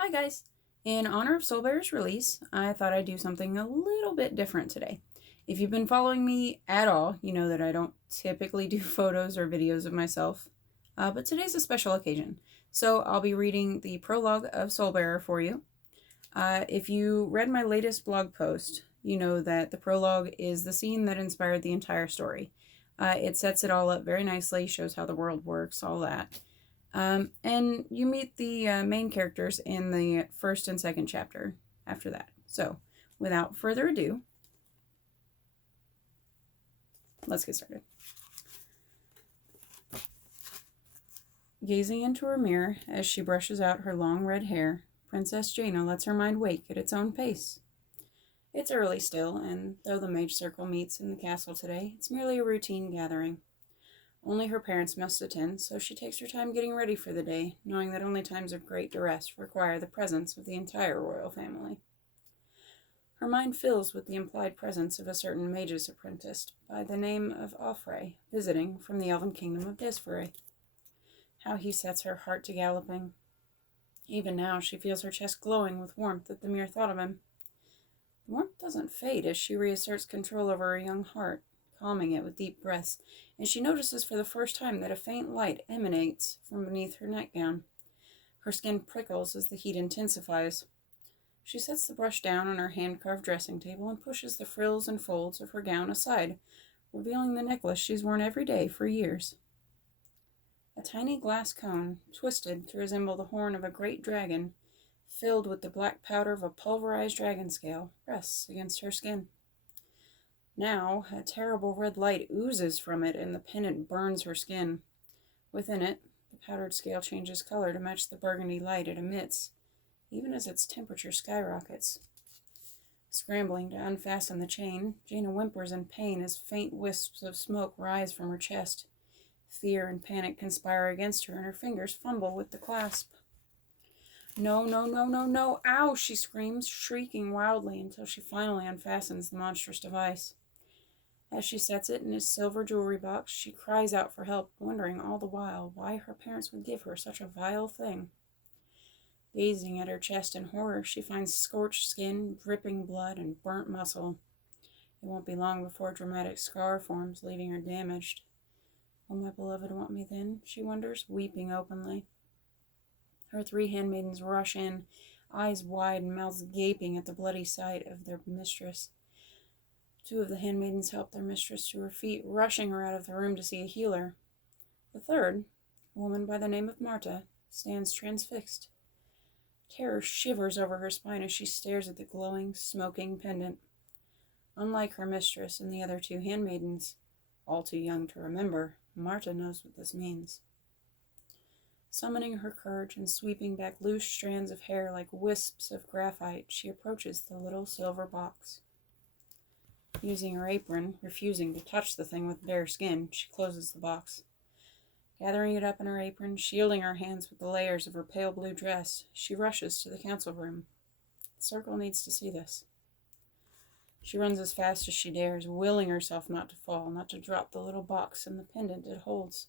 Hi guys! In honor of Soulbearer's release, I thought I'd do something a little bit different today. If you've been following me at all, you know that I don't typically do photos or videos of myself, but today's a special occasion. So I'll be reading the prologue of Soulbearer for you. If you read my latest blog post, you know that the prologue is the scene that inspired the entire story. It sets it all up very nicely, shows how the world works, all that. And you meet the main characters in the first and second chapter after that. So, without further ado, let's get started. Gazing into her mirror as she brushes out her long red hair, Princess Jaina lets her mind wake at its own pace. It's early still, and though the mage circle meets in the castle today, it's merely a routine gathering. Only her parents must attend, so she takes her time getting ready for the day, knowing that only times of great duress require the presence of the entire royal family. Her mind fills with the implied presence of a certain mage's apprentice by the name of Offray, visiting from the elven kingdom of Desforay. How he sets her heart to galloping. Even now she feels her chest glowing with warmth at the mere thought of him. The warmth doesn't fade as she reasserts control over her young heart, calming it with deep breaths, and she notices for the first time that a faint light emanates from beneath her nightgown. Her skin prickles as the heat intensifies. She sets the brush down on her hand-carved dressing table and pushes the frills and folds of her gown aside, revealing the necklace she's worn every day for years. A tiny glass cone, twisted to resemble the horn of a great dragon, filled with the black powder of a pulverized dragon scale, rests against her skin. Now, a terrible red light oozes from it, and the pendant burns her skin. Within it, the powdered scale changes color to match the burgundy light it emits, even as its temperature skyrockets. Scrambling to unfasten the chain, Jaina whimpers in pain as faint wisps of smoke rise from her chest. Fear and panic conspire against her, and her fingers fumble with the clasp. No, no, no, no, no! Ow! She screams, shrieking wildly until she finally unfastens the monstrous device. As she sets it in his silver jewelry box, she cries out for help, wondering all the while why her parents would give her such a vile thing. Gazing at her chest in horror, she finds scorched skin, dripping blood, and burnt muscle. It won't be long before a dramatic scar forms, leaving her damaged. Will my beloved want me then? She wonders, weeping openly. Her 3 handmaidens rush in, eyes wide and mouths gaping at the bloody sight of their mistress. 2 of the handmaidens help their mistress to her feet, rushing her out of the room to see a healer. The 3rd, a woman by the name of Marta, stands transfixed. Terror shivers over her spine as she stares at the glowing, smoking pendant. Unlike her mistress and the other 2 handmaidens, all too young to remember, Marta knows what this means. Summoning her courage and sweeping back loose strands of hair like wisps of graphite, she approaches the little silver box. Using her apron, refusing to touch the thing with bare skin, she closes the box. Gathering it up in her apron, shielding her hands with the layers of her pale blue dress, she rushes to the council room. The circle needs to see this. She runs as fast as she dares, willing herself not to fall, not to drop the little box and the pendant it holds.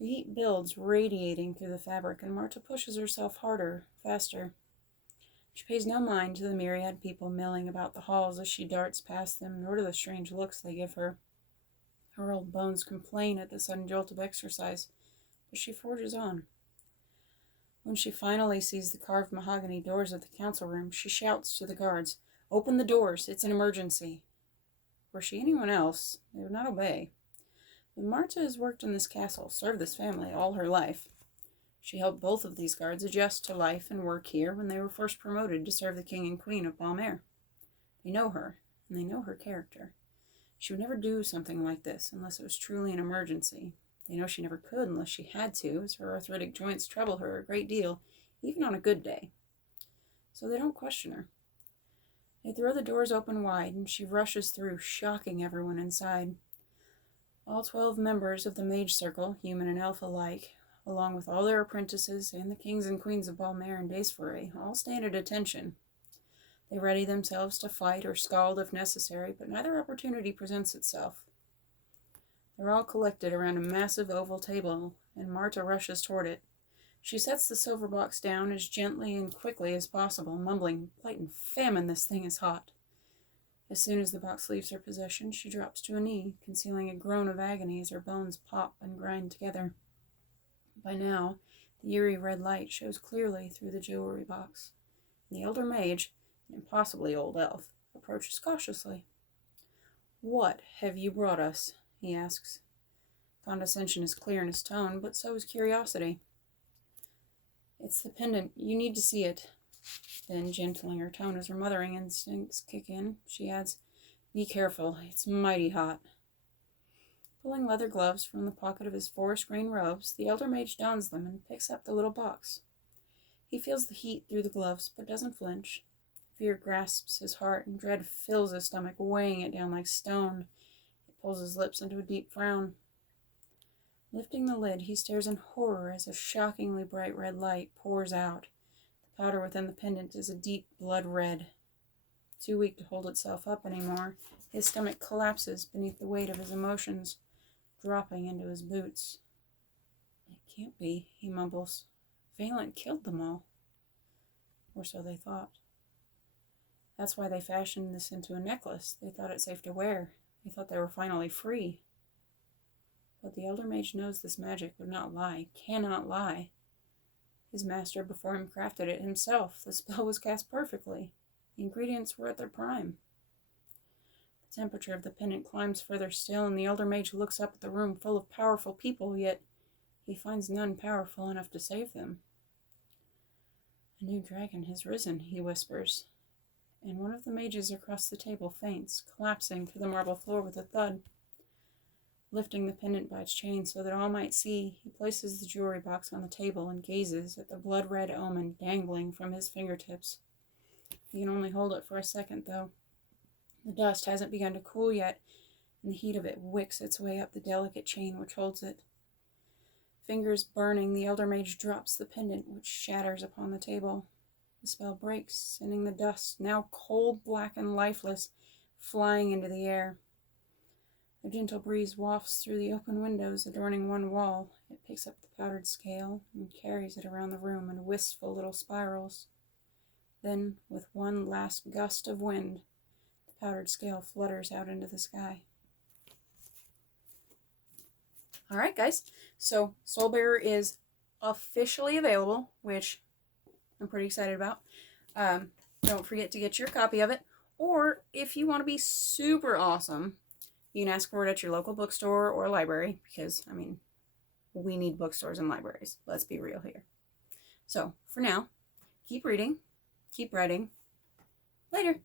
The heat builds, radiating through the fabric, and Marta pushes herself harder, faster. She pays no mind to the myriad people milling about the halls as she darts past them, nor to the strange looks they give her. Her old bones complain at the sudden jolt of exercise, but she forges on. When she finally sees the carved mahogany doors of the council room, she shouts to the guards, "Open the doors! It's an emergency!" Were she anyone else, they would not obey. But Marta has worked in this castle, served this family all her life. She helped both of these guards adjust to life and work here when they were first promoted to serve the king and queen of Balmair. They know her, and they know her character. She would never do something like this unless it was truly an emergency. They know she never could unless she had to, as her arthritic joints trouble her a great deal, even on a good day. So they don't question her. They throw the doors open wide, and she rushes through, shocking everyone inside. All 12 members of the mage circle, human and elf alike, along with all their apprentices and the kings and queens of Balmair and Desforay, all stand at attention. They ready themselves to fight or scald if necessary, but neither opportunity presents itself. They're all collected around a massive oval table, and Marta rushes toward it. She sets the silver box down as gently and quickly as possible, mumbling, "Blight and famine, this thing is hot." As soon as the box leaves her possession, she drops to a knee, concealing a groan of agony as her bones pop and grind together. By now, the eerie red light shows clearly through the jewelry box. The elder mage, an impossibly old elf, approaches cautiously. "What have you brought us?" he asks. Condescension is clear in his tone, but so is curiosity. "It's the pendant. You need to see it." Then, gentling her tone as her mothering instincts kick in, she adds, "Be careful. It's mighty hot." Pulling leather gloves from the pocket of his forest green robes, the elder mage dons them and picks up the little box. He feels the heat through the gloves, but doesn't flinch. Fear grasps his heart, and dread fills his stomach, weighing it down like stone. It pulls his lips into a deep frown. Lifting the lid, he stares in horror as a shockingly bright red light pours out. The powder within the pendant is a deep blood red. Too weak to hold itself up anymore, his stomach collapses beneath the weight of his emotions, dropping into his boots. "It can't be," he mumbles. "Valent killed them all." Or so they thought. That's why they fashioned this into a necklace. They thought it safe to wear. They thought they were finally free. But the elder mage knows this magic would not lie, cannot lie. His master before him crafted it himself. The spell was cast perfectly. The ingredients were at their prime. The temperature of the pendant climbs further still, and the elder mage looks up at the room full of powerful people, yet he finds none powerful enough to save them. "A new dragon has risen," he whispers, and one of the mages across the table faints, collapsing to the marble floor with a thud. Lifting the pendant by its chain so that all might see, he places the jewelry box on the table and gazes at the blood-red omen dangling from his fingertips. He can only hold it for a second, though. The dust hasn't begun to cool yet, and the heat of it wicks its way up the delicate chain which holds it. Fingers burning, the elder mage drops the pendant, which shatters upon the table. The spell breaks, sending the dust, now cold, black, and lifeless, flying into the air. A gentle breeze wafts through the open windows adorning one wall. It picks up the powdered scale and carries it around the room in wistful little spirals. Then, with one last gust of wind, the powdered scale flutters out into the sky. All right, guys. So Soulbearer is officially available, which I'm pretty excited about. Don't forget to get your copy of it. Or if you want to be super awesome, you can ask for it at your local bookstore or library, because, I mean, we need bookstores and libraries. Let's be real here. So, for now, keep reading, keep writing. Later.